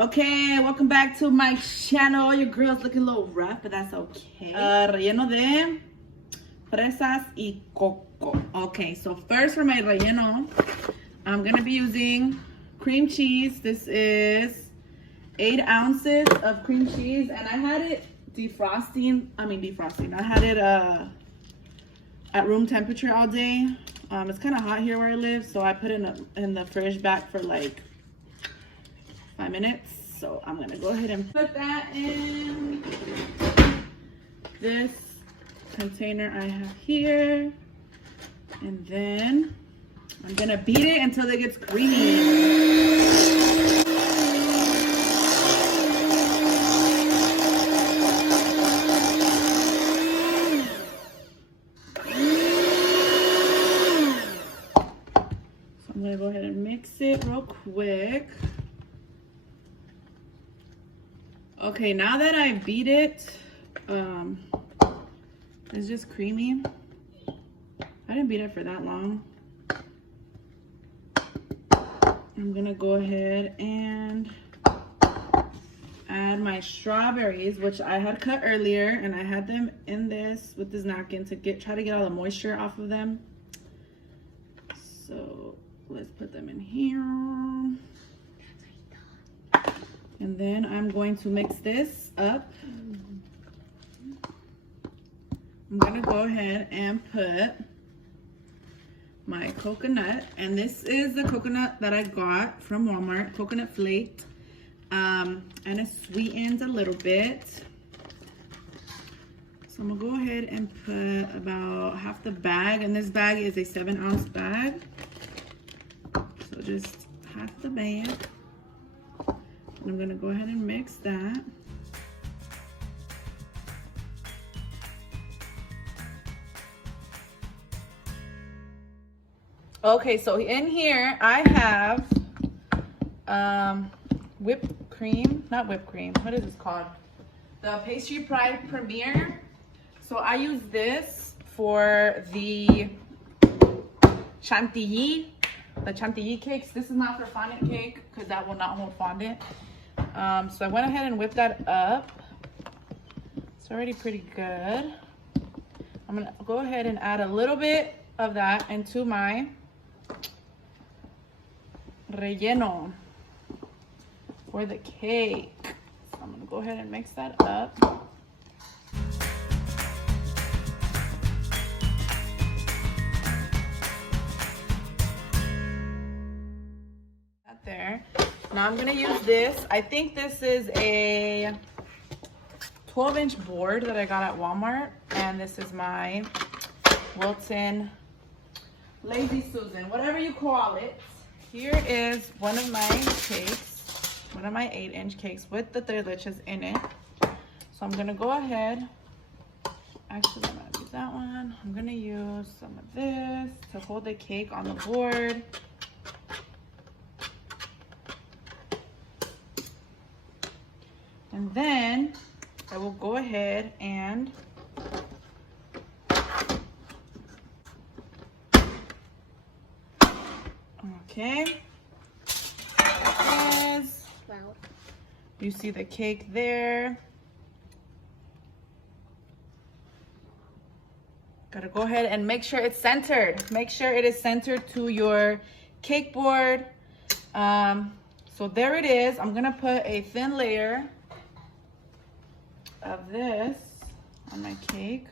Okay, welcome back to my channel. Your girl's looking a little rough, but that's okay. Relleno de Fresas y Coco. Okay, so first for my relleno, I'm gonna be using cream cheese. This is 8 ounces of cream cheese, and I had it defrosting. I had it at room temperature all day. It's kind of hot here where I live, so I put it in the fridge back for like 5 minutes. So I'm gonna go ahead and put that in this container I have here, and then I'm gonna beat it until it gets creamy. I'm gonna go ahead and mix it real quick. Okay, now that I beat it, it's just creamy. I didn't beat it for that long. I'm gonna go ahead and add my strawberries, which I had cut earlier, and I had them in this with this napkin to try to get all the moisture off of them. So let's put them in here. And then I'm going to mix this up. I'm gonna go ahead and put my coconut, and this is the coconut that I got from Walmart, coconut flaked, and it's sweetened a little bit. So I'm gonna go ahead and put about half the bag, and this bag is a 7-ounce bag. So just half the bag. I'm gonna go ahead and mix that. Okay, so in here I have whipped cream, not whipped cream, what is this called? The Pastry Pride Premier. So I use this for the chantilly cakes. This is not for fondant cake because that will not hold fondant. So I went ahead and whipped that up. It's already pretty good. I'm gonna go ahead and add a little bit of that into my relleno for the cake. So I'm gonna go ahead and mix that up. There. Now I'm gonna use this. I think this is a 12-inch board that I got at Walmart, and this is my Wilton Lazy Susan, whatever you call it. Here is one of my cakes, one of my 8-inch cakes with the 3 leches in it. So I'm gonna go ahead. Actually, I'm gonna use that one. I'm gonna use some of this to hold the cake on the board. And then I will go ahead and okay. You see the cake there. Gotta go ahead and make sure it's centered. Make sure it is centered to your cake board. So there it is. I'm gonna put a thin layer of this on my cake.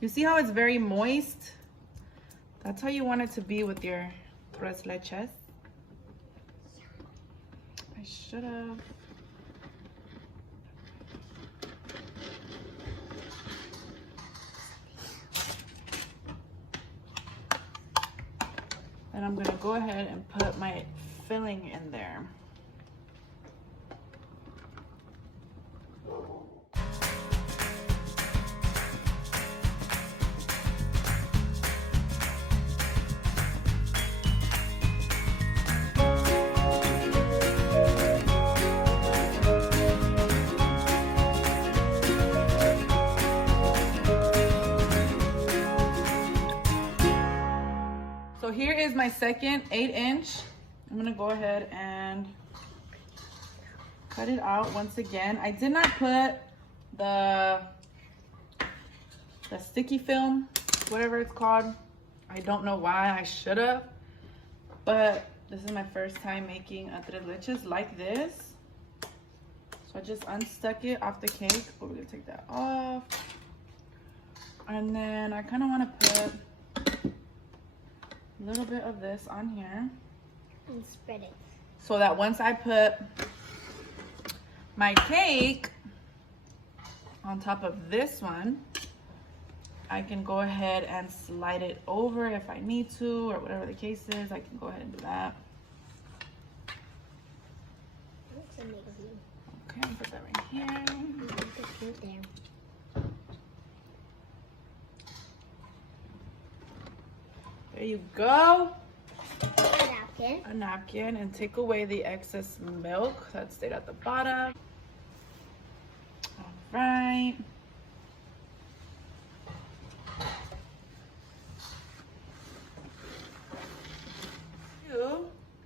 You see how it's very moist? That's how you want it to be with your 3 leches. I should have. And I'm gonna go ahead and put my filling in there. So here is my second 8-inch. I'm gonna go ahead and cut it out once again. I did not put the sticky film, whatever it's called. I don't know why. I should have, but this is my first time making a tres leches like this. So I just unstuck it off the cake. Oh, we're gonna take that off. And then I kind of want to put a little bit of this on here. And spread it. So that once I put my cake on top of this one, I can go ahead and slide it over if I need to, or whatever the case is. I can go ahead and do that. Okay, I'll put that right here. There you go. A napkin, and take away the excess milk that stayed at the bottom. All right.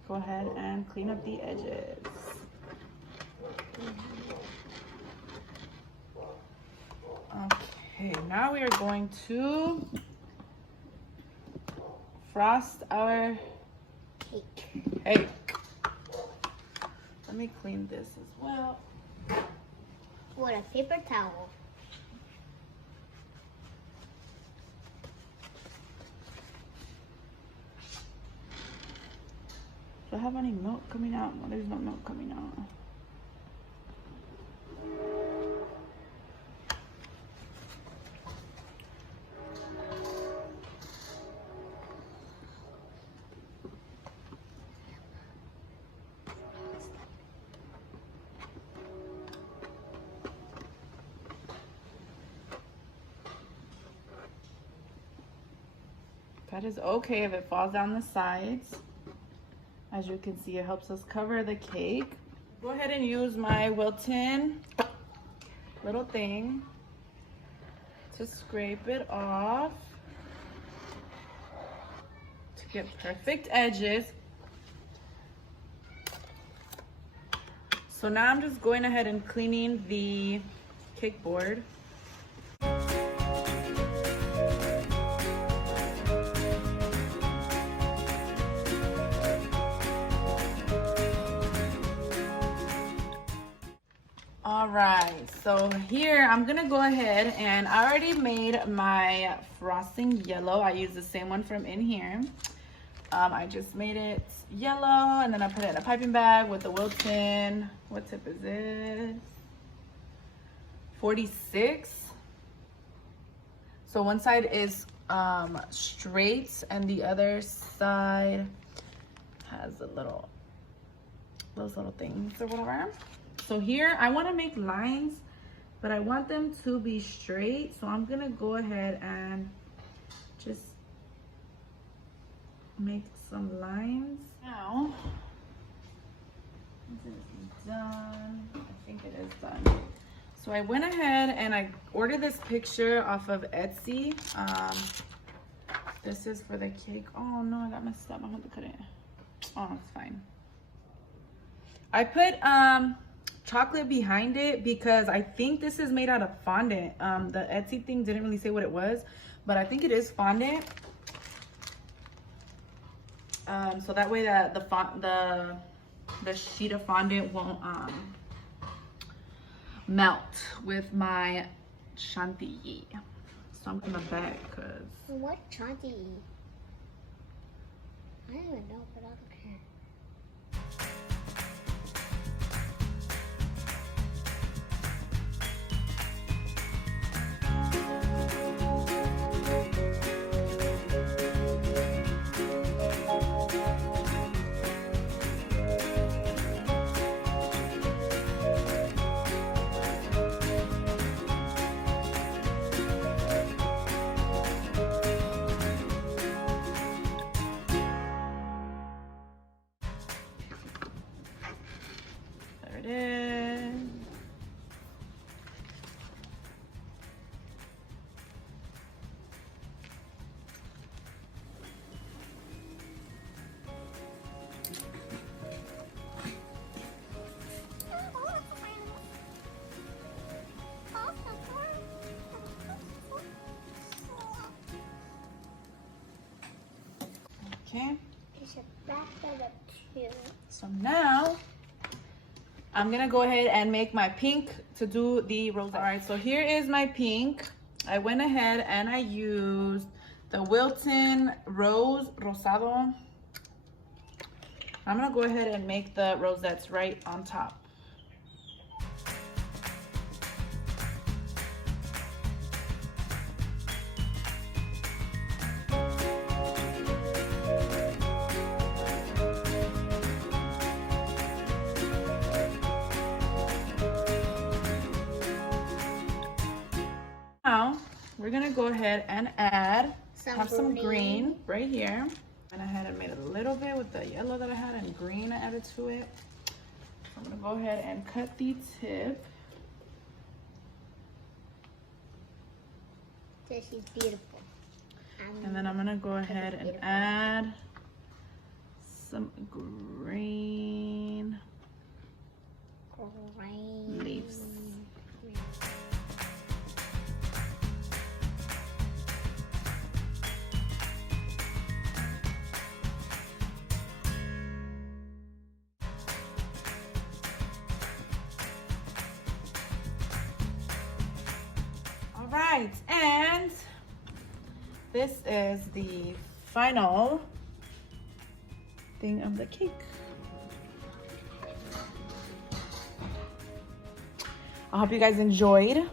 Go ahead and clean up the edges. Okay, now we are going to frost our cake. Let me clean this as well. With a paper towel. Do I have any milk coming out? No, there's no milk coming out. That is okay if it falls down the sides. As you can see, it helps us cover the cake. Go ahead and use my Wilton little thing to scrape it off to get perfect edges. So now I'm just going ahead and cleaning the cake board. All right, so here I'm gonna go ahead, and I already made my frosting yellow. I used the same one from in here. I just made it yellow, and then I put it in a piping bag with the Wilton. What tip is this? 46. So one side is straight, and the other side has those little things or whatever. So here I want to make lines, but I want them to be straight. So I'm gonna go ahead and just make some lines. Now, this is done. I think it is done. So I went ahead and I ordered this picture off of Etsy. This is for the cake. Oh no, I got messed up. I have to cut it. Oh, it's fine. I put chocolate behind it because I think this is made out of fondant. The Etsy thing didn't really say what it was, but I think it is fondant. So that way that the sheet of fondant won't melt with my chantilly. So I'm gonna bet because. What chantilly? I don't even know, but I don't care. There it is. Okay. It's a back of it too. So now I'm gonna go ahead and make my pink to do the rose. All right, so here is my pink. I went ahead and I used the Wilton Rose Rosado. I'm gonna go ahead and make the rosettes right on top. Now we're gonna go ahead and add some green right here. Went ahead and made a little bit with the yellow that I had and green I added to it. I'm gonna go ahead and cut the tip. So she's beautiful. And then I'm gonna go ahead and add some green leaves. Right, and this is the final thing of the cake. I hope you guys enjoyed.